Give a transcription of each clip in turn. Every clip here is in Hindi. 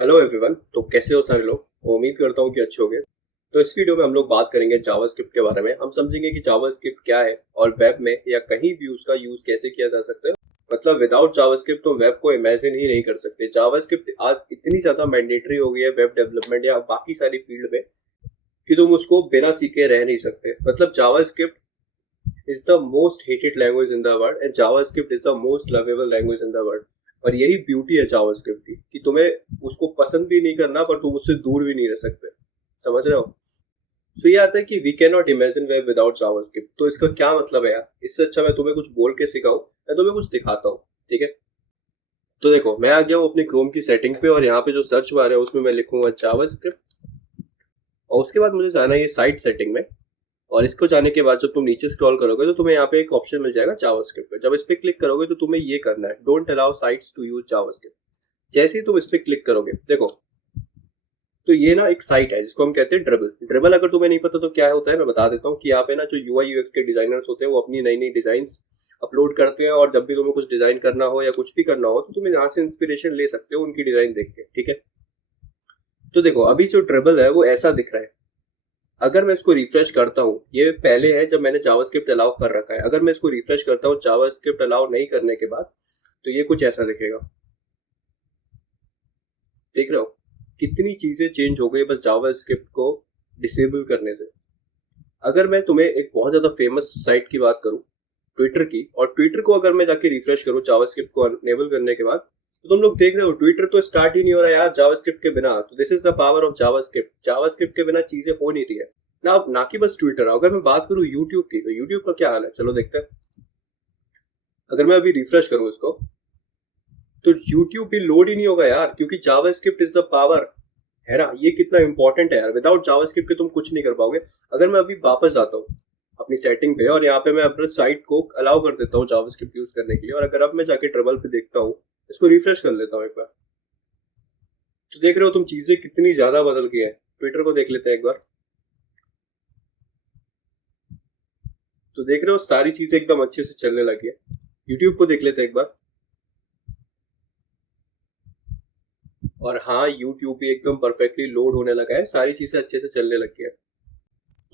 Hello everyone. तो कैसे हो सारे लोग। उम्मीद करता हूँ कि अच्छे होंगे। तो इस वीडियो में हम लोग बात करेंगे जावास्क्रिप्ट के बारे में। हम समझेंगे कि जावास्क्रिप्ट क्या है और वेब में या कहीं भी उसका यूज कैसे किया जा सकता है। मतलब विदाउट जावास्क्रिप्ट तो वेब को इमेजिन ही नहीं कर सकते। जावास्क्रिप्ट आज इतनी ज्यादा मैंडेटरी हो गई है वेब डेवलपमेंट या बाकी सारी फील्ड में कि तुम उसको बिना सीखे रह नहीं सकते। मतलब JavaScript is the most hated language in the world and JavaScript is the most lovable language in the world। और यही ब्यूटी है जावास्क्रिप्ट की कि तुम्हें उसको पसंद भी नहीं करना पर तुम उससे दूर भी नहीं रह सकते। समझ रहे हो। तो ये आता है कि we can not imagine web without JavaScript. तो इसका क्या मतलब है यार। इससे अच्छा मैं तुम्हें कुछ बोल के सिखाऊं, मैं तुम्हें कुछ दिखाता हूँ। ठीक है। तो देखो मैं आ गया हूँ अपने क्रोम की सेटिंग पे और यहाँ पे जो सर्च बार है उसमें मैं लिखूंगा जावास्क्रिप्ट। और उसके बाद मुझे जाना है ये साइट सेटिंग में। और इसको जाने के बाद जब तुम नीचे स्क्रॉल करोगे तो तुम्हें यहाँ पे एक ऑप्शन मिल जाएगा जावास्क्रिप्ट पे। जब इस पे क्लिक करोगे तो तुम्हें ये करना है, don't allow sites to use JavaScript. जैसे ही तुम इस पे क्लिक करोगे देखो, तो ये ना एक साइट है जिसको हम कहते हैं ड्रिबल। ड्रिबल अगर तुम्हें नहीं पता तो क्या होता है मैं बता देता हूँ कि यहाँ पे ना जो यूआई यूएक्स के डिजाइनर्स होते हैं वो अपनी नई नई डिजाइन अपलोड करते हैं। और जब भी तुम्हें कुछ डिजाइन करना हो या कुछ भी करना हो तो तुम यहाँ से इंस्पिरेशन ले सकते हो उनकी डिजाइन देख के। ठीक है। तो देखो अभी जो ड्रिबल है वो ऐसा दिख रहा है। अगर मैं इसको रिफ्रेश करता हूँ, ये पहले है जब मैंने जावास्क्रिप्ट अलाउ कर रखा है। अगर मैं इसको रिफ्रेश करता हूँ जावास्क्रिप्ट अलाउ नहीं करने के बाद तो ये कुछ ऐसा दिखेगा। देख रहे हो कितनी चीजें चेंज हो गई बस जावास्क्रिप्ट को डिसेबल करने से। अगर मैं तुम्हें एक बहुत ज्यादा फेमस साइट की बात करूं, ट्विटर की, और ट्विटर को अगर मैं जाके रिफ्रेश करूं जावास्क्रिप्ट को अनेबल करने के बाद तो तुम लोग देख रहे हो ट्विटर तो स्टार्ट ही नहीं हो रहा है यार जावास्क्रिप्ट के बिना। तो this is the power of JavaScript. JavaScript के बिना चीजें हो नहीं रही है ना कि बस ट्विटर। अगर मैं बात करूं यूट्यूब की तो यूट्यूब का क्या हाल है चलो देखते हैं। अगर मैं अभी रिफ्रेश करूं इसको तो यूट्यूब भी लोड ही नहीं होगा यार, क्योंकि जावास्क्रिप्ट इज द पावर। है ना। ये कितना इंपॉर्टेंट है यार। विदाउट जावास्क्रिप्ट के तुम कुछ नहीं कर पाओगे। अगर मैं अभी वापस आता हूँ अपनी सेटिंग पे और यहाँ पे मैं अपने साइट को अलाउ कर देता हूँ जावास्क्रिप्ट यूज करने के लिए, और अगर अब मैं जाके ट्रेवल पे देखता हूँ, इसको रिफ्रेश कर लेता हूँ एक बार, तो देख रहे हो तुम चीजें कितनी ज्यादा बदल गई है। ट्विटर को देख लेते हैं एक बार। तो देख रहे हो सारी चीजें एकदम अच्छे से चलने लगी है। यूट्यूब को देख लेते हैं एक बार। और हाँ यूट्यूब भी एकदम परफेक्टली लोड होने लगा है, सारी चीजें अच्छे से चलने लगी है।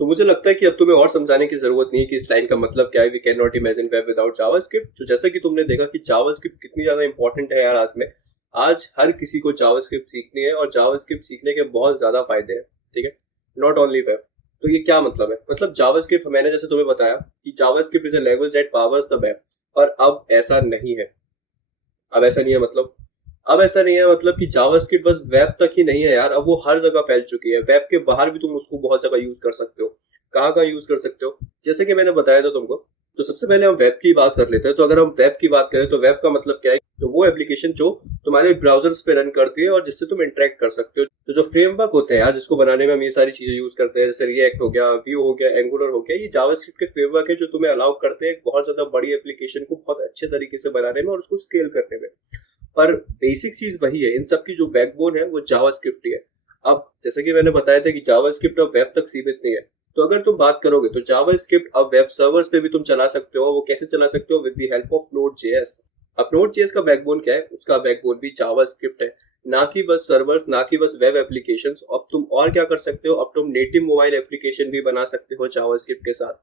तो मुझे लगता है कि अब तुम्हें और समझाने की जरूरत नहीं है कि इस लाइन का मतलब क्या है। We can not imagine web without JavaScript. तो जैसा कि तुमने देखा कि जावास्क्रिप्ट कितनी ज्यादा इंपॉर्टेंट है यार आज में। आज हर किसी को जावास्क्रिप्ट सीखनी है और जावास्क्रिप्ट सीखने के बहुत ज्यादा फायदे हैं। ठीक है। Not only web. तो ये क्या मतलब है। मतलब जावास्क्रिप्ट मैंने जैसे तुम्हें बताया कि JavaScript is a language that powers the web. और अब ऐसा नहीं है। अब ऐसा नहीं है मतलब अब ऐसा नहीं है मतलब कि जावास्क्रिप्ट बस वेब तक ही नहीं है यार। अब वो हर जगह फैल चुकी है। वेब के बाहर भी तुम उसको बहुत जगह यूज कर सकते हो। कहाँ कहाँ यूज कर सकते हो जैसे कि मैंने बताया था तुमको। तो सबसे पहले हम वेब की बात कर लेते हैं। तो अगर हम वेब की बात करें तो वेब का मतलब क्या है। तो वो एप्लीकेशन जो तुम्हारे ब्राउजर्स पे रन करती है और जिससे तुम इंटरेक्ट कर सकते हो। तो जो फ्रेमवर्क होते हैं यार जिसको बनाने में हम ये सारी चीजें यूज करते हैं, जैसे रिएक्ट हो गया, व्यू हो गया, एंगुलर हो गया, ये जावास्क्रिप्ट के फ्रेमवर्क है जो तुम्हें अलाउ करते हैं बहुत ज्यादा बड़ी एप्लीकेशन को बहुत अच्छे तरीके से बनाने में और उसको स्केल करने में। पर बेसिक चीज वही है। इन सब की जो बैकबोन है वो जावास्क्रिप्ट ही है। अब जैसे कि मैंने बताया था कि जावास्क्रिप्ट अब वेब तक सीमित नहीं है। तो अगर तुम बात करोगे तो जावास्क्रिप्ट अब वेब सर्वर्स पे भी तुम चला सकते हो। वो कैसे चला सकते हो, with the help of node JS. अब नोड जेएस का बैकबोन क्या है, उसका बैकबोन भी जावास्क्रिप्ट है। ना कि बस सर्वर्स, ना कि बस वेब एप्लीकेशन। अब तुम और क्या कर सकते हो, अब तुम नेटिव मोबाइल एप्लीकेशन भी बना सकते हो जावास्क्रिप्ट के साथ।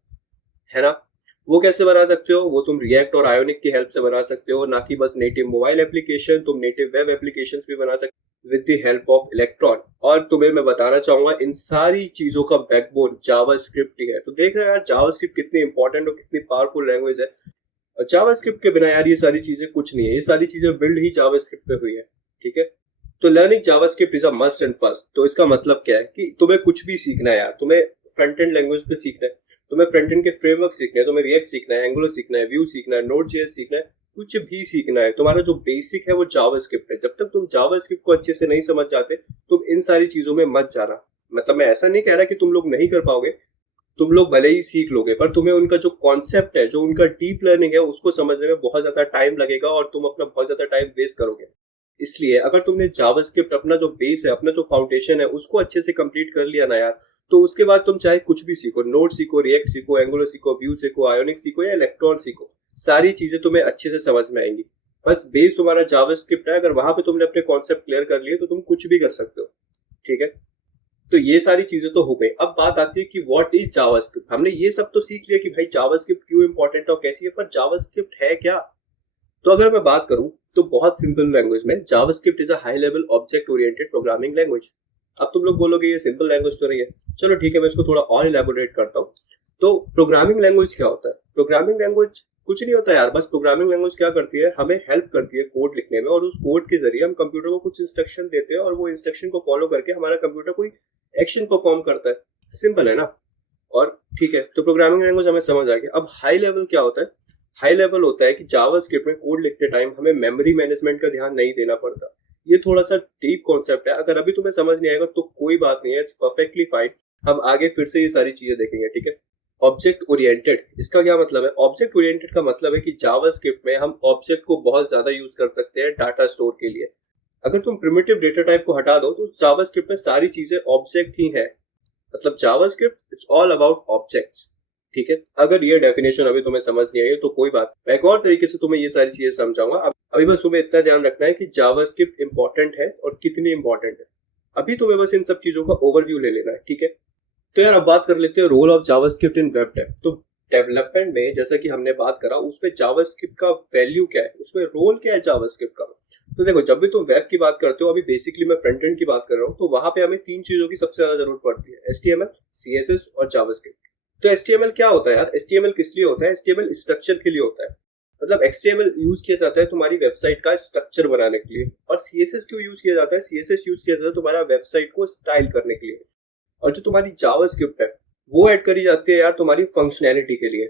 है ना। वो कैसे बना सकते हो, वो तुम रिएक्ट और आयोनिक की हेल्प से बना सकते हो। ना कि बस नेटिव मोबाइल एप्लीकेशन, तुम नेटिव वेब एप्लीकेशंस भी बना सकते हो with the help of electron. और तुम्हें मैं बताना चाहूंगा इन सारी चीजों का बैकबोन जावास्क्रिप्ट ही है। तो देख रहे हो यार जावास्क्रिप्ट कितनी इंपॉर्टेंट और कितनी पावरफुल लैंग्वेज है। और जावास्क्रिप्ट के बिना यार ये सारी चीजें कुछ नहीं है। ये सारी चीजें बिल्ड ही जावास्क्रिप्ट पे हुई है। ठीक है। तो learning JavaScript is a must and first. तो इसका मतलब क्या है कि तुम्हें कुछ भी सीखना है यार, तुम्हें फ्रंट एंड लैंग्वेज पे सीखना है, तुम्हें फ्रंट एंड के फ्रेमवर्क सीखना है, तुम्हें रिएक्ट सीखना है, एंगुलर सीखना है, व्यू सीखना है, नोड जेएस सीखना है, कुछ भी सीखना है, तुम्हारा जो बेसिक है वो जावास्क्रिप्ट है। जब तक तुम जावास्क्रिप्ट को अच्छे से नहीं समझ जाते तुम इन सारी चीजों में मत जाना। मतलब मैं ऐसा नहीं कह रहा कि तुम लोग नहीं कर पाओगे, तुम लोग भले ही सीख लोगे, पर तुम्हें उनका जो कॉन्सेप्ट है, जो उनका डीप लर्निंग है, उसको समझने में बहुत ज्यादा टाइम लगेगा और तुम अपना बहुत ज्यादा टाइम वेस्ट करोगे। इसलिए अगर तुमने जावास्क्रिप्ट अपना जो बेस है, अपना जो फाउंडेशन है उसको अच्छे से कंप्लीट कर लिया ना यार, तो उसके बाद तुम चाहे कुछ भी सीखो, नोड सीखो, रिएक्ट सीखो, एंगुलर सीखो, व्यू सीखो, आयोनिक सीखो या इलेक्ट्रॉन सीखो, सारी चीजें तुम्हें अच्छे से समझ में आएंगी। बस बेस तुम्हारा जावास्क्रिप्ट है, अगर वहां पे तुमने अपने कॉन्सेप्ट क्लियर कर लिए तो तुम कुछ भी कर सकते हो, ठीक है। तो ये सारी चीजें तो हो गई। अब बात आती है कि व्हाट इज जावास्क्रिप्ट। हमने ये सब तो सीख लिया कि भाई जावास्क्रिप्ट क्यों इंपॉर्टेंट है और कैसी है, पर जावास्क्रिप्ट है क्या। तो अगर मैं बात करूं तो बहुत सिंपल लैंग्वेज में JavaScript is a high level object oriented programming language. अब तुम लोग बोलोगे ये सिंपल लैंग्वेज तो नहीं है, चलो ठीक है, मैं इसको थोड़ा और इलेबोरेट करता हूँ। तो प्रोग्रामिंग लैंग्वेज क्या होता है? प्रोग्रामिंग लैंग्वेज कुछ नहीं होता यार, बस प्रोग्रामिंग लैंग्वेज क्या करती है, हमें हेल्प करती है कोड लिखने में, और उस कोड के जरिए हम कंप्यूटर को कुछ इंस्ट्रक्शन देते हैं और वो इंस्ट्रक्शन को फॉलो करके हमारा कंप्यूटर कोई एक्शन परफॉर्म करता है। सिंपल है ना। और ठीक है, तो प्रोग्रामिंग लैंग्वेज हमें समझ आ गया। अब हाई लेवल क्या होता है? हाई लेवल होता है कि जावास्क्रिप्ट में कोड लिखते टाइम हमें मेमोरी मैनेजमेंट का ध्यान नहीं देना पड़ता। ये थोड़ा सा डीप कॉन्सेप्ट है, अगर अभी तुम्हें समझ नहीं आएगा तो कोई बात नहीं है, इट्स परफेक्टली फाइन। हम आगे फिर से ये सारी चीजें देखेंगे, ठीक है। ऑब्जेक्ट ओरिएंटेड, इसका क्या मतलब है? ऑब्जेक्ट ओरिएंटेड का मतलब है कि जावास्क्रिप्ट में हम ऑब्जेक्ट को बहुत ज्यादा यूज कर सकते हैं डाटा स्टोर के लिए। अगर तुम प्रिमिटिव डेटा टाइप को हटा दो तो जावास्क्रिप्ट में सारी चीजें ऑब्जेक्ट ही है। मतलब JavaScript it's all about objects, ठीक है। अगर ये डेफिनेशन अभी तुम्हें समझ नहीं आई तो कोई बात, मैं एक और तरीके से तुम्हें ये सारी चीजें समझाऊंगा। अभी बस तुम्हें इतना ध्यान रखना है कि जावास्क्रिप्ट इंपॉर्टेंट है और कितनी इंपॉर्टेंट है। अभी तुम्हें बस इन सब चीजों का ओवरव्यू ले लेना है, ठीक है। तो यार अब बात कर लेते हैं role of JavaScript in web dev. तो डेवलपमेंट में जैसा कि हमने बात करा, उसमें जावास्क्रिप्ट का वैल्यू क्या है, उसमें रोल क्या है जावास्क्रिप्ट का। तो देखो, जब भी तुम वेब की बात करते हो, अभी बेसिकली मैं फ्रंट एंड की बात कर रहा हूँ, तो वहां पे हमें तीन चीजों की सबसे ज्यादा जरूरत पड़ती है, HTML, CSS और जावास्क्रिप्ट। तो HTML क्या होता है यार? HTML किस लिए होता है? HTML स्ट्रक्चर के लिए होता है। मतलब HTML यूज किया जाता है तुम्हारी वेबसाइट का स्ट्रक्चर बनाने के लिए। और CSS क्यों यूज किया जाता है? CSS यूज किया जाता है तुम्हारा वेबसाइट को स्टाइल करने के लिए। और जो तुम्हारी जावास्क्रिप्ट है वो ऐड करी जाती है यार तुम्हारी फंक्शनैलिटी के लिए।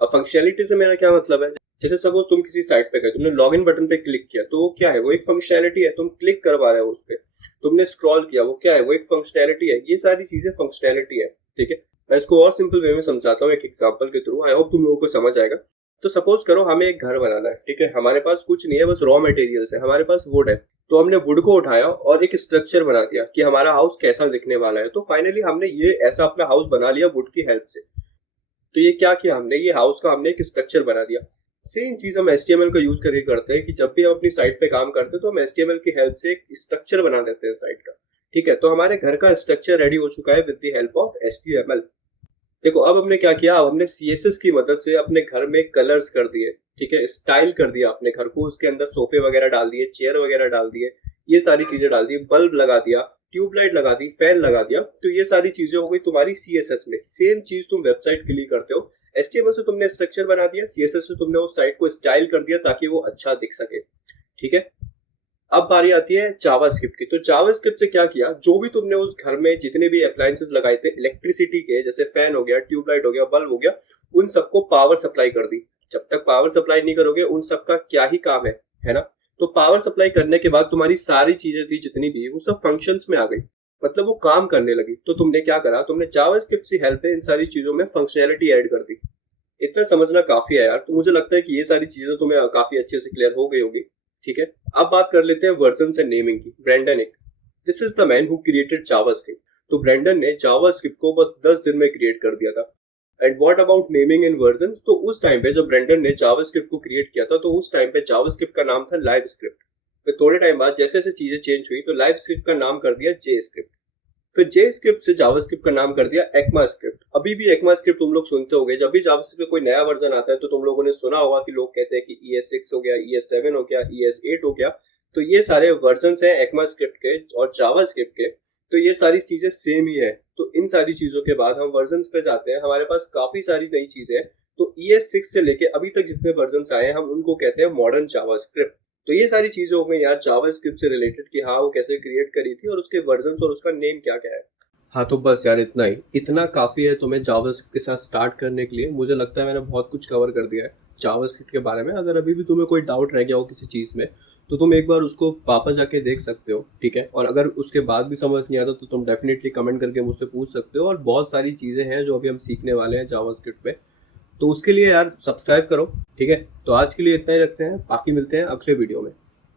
अब फंक्शनैलिटी से मेरा क्या मतलब है? जैसे सपोज तुम किसी साइट पे गए, तुमने लॉगिन बटन पे क्लिक किया, तो वो क्या है? वो एक फंक्शनैलिटी है, तुम क्लिक करवा रहे हो उस पर। तुमने स्क्रॉल किया, वो क्या है? वो एक फंक्शनैलिटी है। ये सारी चीजें फंक्शनैलिटी है, ठीक है। मैं इसको और सिंपल वे में समझाता हूँ एक एग्जांपल के थ्रू, आई होप तुम लोगों को समझ आएगा। तो सपोज करो हमें एक घर बनाना है, ठीक है। हमारे पास कुछ नहीं है, बस रॉ मटेरियल्स है, हमारे पास वुड है। तो हमने वुड को उठाया और एक स्ट्रक्चर बना दिया कि हमारा हाउस कैसा दिखने वाला है। तो फाइनली हमने ये ऐसा अपना हाउस बना लिया वुड की हेल्प से। तो ये क्या किया हमने? ये हाउस का हमने एक स्ट्रक्चर बना दिया। सेम चीज हम HTML का यूज करके करते हैं कि जब भी हम अपनी साइट पे काम करते हैं तो हम HTML की हेल्प से एक स्ट्रक्चर बना देते हैं साइट का, ठीक है। तो हमारे घर का स्ट्रक्चर रेडी हो चुका है with the help of HTML। देखो अब हमने क्या किया, अब हमने CSS की मदद से अपने घर में कलर्स कर दिए, ठीक है, स्टाइल कर दिया अपने घर को, उसके अंदर सोफे वगैरह डाल दिए, चेयर वगैरह डाल दिए, ये सारी चीजें डाल दी, बल्ब लगा दिया, ट्यूबलाइट लगा दी, फैन लगा दिया। तो ये सारी चीजें हो गई तुम्हारी CSS में। सेम चीज तुम वेबसाइट के लिए करते हो। HTML से तुमने स्ट्रक्चर बना दिया, CSS से तुमने उस साइट को स्टाइल कर दिया ताकि वो अच्छा दिख सके, ठीक है। अब बारी आती है जावास्क्रिप्ट की। तो जावास्क्रिप्ट से क्या किया, जो भी तुमने उस घर में जितने भी अप्लायंसेस लगाए थे इलेक्ट्रिसिटी के, जैसे फैन हो गया, ट्यूबलाइट हो गया, बल्ब हो गया, उन सबको पावर सप्लाई कर दी। जब तक पावर सप्लाई नहीं करोगे उन सबका क्या ही काम है ना। तो पावर सप्लाई करने के बाद तुम्हारी सारी चीजें थी जितनी भी, वो सब फंक्शंस में आ गई, मतलब वो काम करने लगी। तो तुमने क्या करा, तुमने जावास्क्रिप्ट से हेल्प से इन सारी चीजों में फंक्शनैलिटी ऐड कर दी। इतना समझना काफी है यार। तो मुझे लगता है कि ये सारी चीजें तुम्हें काफी अच्छे से क्लियर हो गई होगी, ठीक है। अब बात कर लेते हैं वर्जन एंड नेमिंग की। ब्रेंडन एक, this is the man who created JavaScript. तो ब्रेंडन ने जावास्क्रिप्ट को बस 10 दिन में क्रिएट कर दिया था। And what about naming in version? तो उस टाइम पे जब ब्रेंडन ने जावास्क्रिप्ट को क्रिएट किया था तो उस टाइम पे जावास्क्रिप्ट का नाम था लाइव स्क्रिप्ट। फिर थोड़े टाइम बाद जैसे जैसे चीजें चेंज हुई तो लाइव स्क्रिप्ट का नाम कर दिया जे स्क्रिप्ट। फिर जे स्क्रिप्ट से जावास्क्रिप्ट का नाम कर दिया एक्मा स्क्रिप्ट। अभी भी एक्मा स्क्रिप्ट तुम लोग सुनते होगे, जब भी जावास्क्रिप्ट का कोई नया वर्जन आता है तो तुम लोगों ने सुना होगा कि लोग कहते हैं कि ES6 हो गया, ES7 हो गया, ES8 हो गया। तो ये सारे वर्जन हैं एक्मा स्क्रिप्ट के और जावास्क्रिप्ट के। तो ये सारी चीजें सेम ही है। तो इन सारी चीजों के बाद हम वर्जन पे जाते हैं, हमारे पास काफी सारी नई चीजें हैं। तो ES6 से लेके अभी तक जितने वर्जन आए हैं हम उनको कहते हैं मॉडर्न जावास्क्रिप्ट। तो ये सारी चीजें हो गई यार जावास्क्रिप्ट से रिलेटेड कि हाँ वो कैसे क्रिएट करी थी और उसके वर्जन और उसका नेम क्या क्या है। हाँ तो बस यार इतना ही, इतना काफी है तुम्हें जावास्क्रिप्ट के साथ स्टार्ट करने के लिए। मुझे लगता है मैंने बहुत कुछ कवर कर दिया है जावास्क्रिप्ट के बारे में। अगर अभी भी तुम्हें कोई डाउट रह गया हो किसी चीज में तो तुम एक बार उसको वापस जाके देख सकते हो, ठीक है। और अगर उसके बाद भी समझ नहीं आता तो तुम डेफिनेटली कमेंट करके मुझसे पूछ सकते हो। और बहुत सारी चीजें हैं जो अभी हम सीखने वाले हैं जावास्क्रिप्ट पे, तो उसके लिए यार सब्सक्राइब करो, ठीक है। तो आज के लिए इतना ही रखते हैं, बाकी मिलते हैं अगले वीडियो में।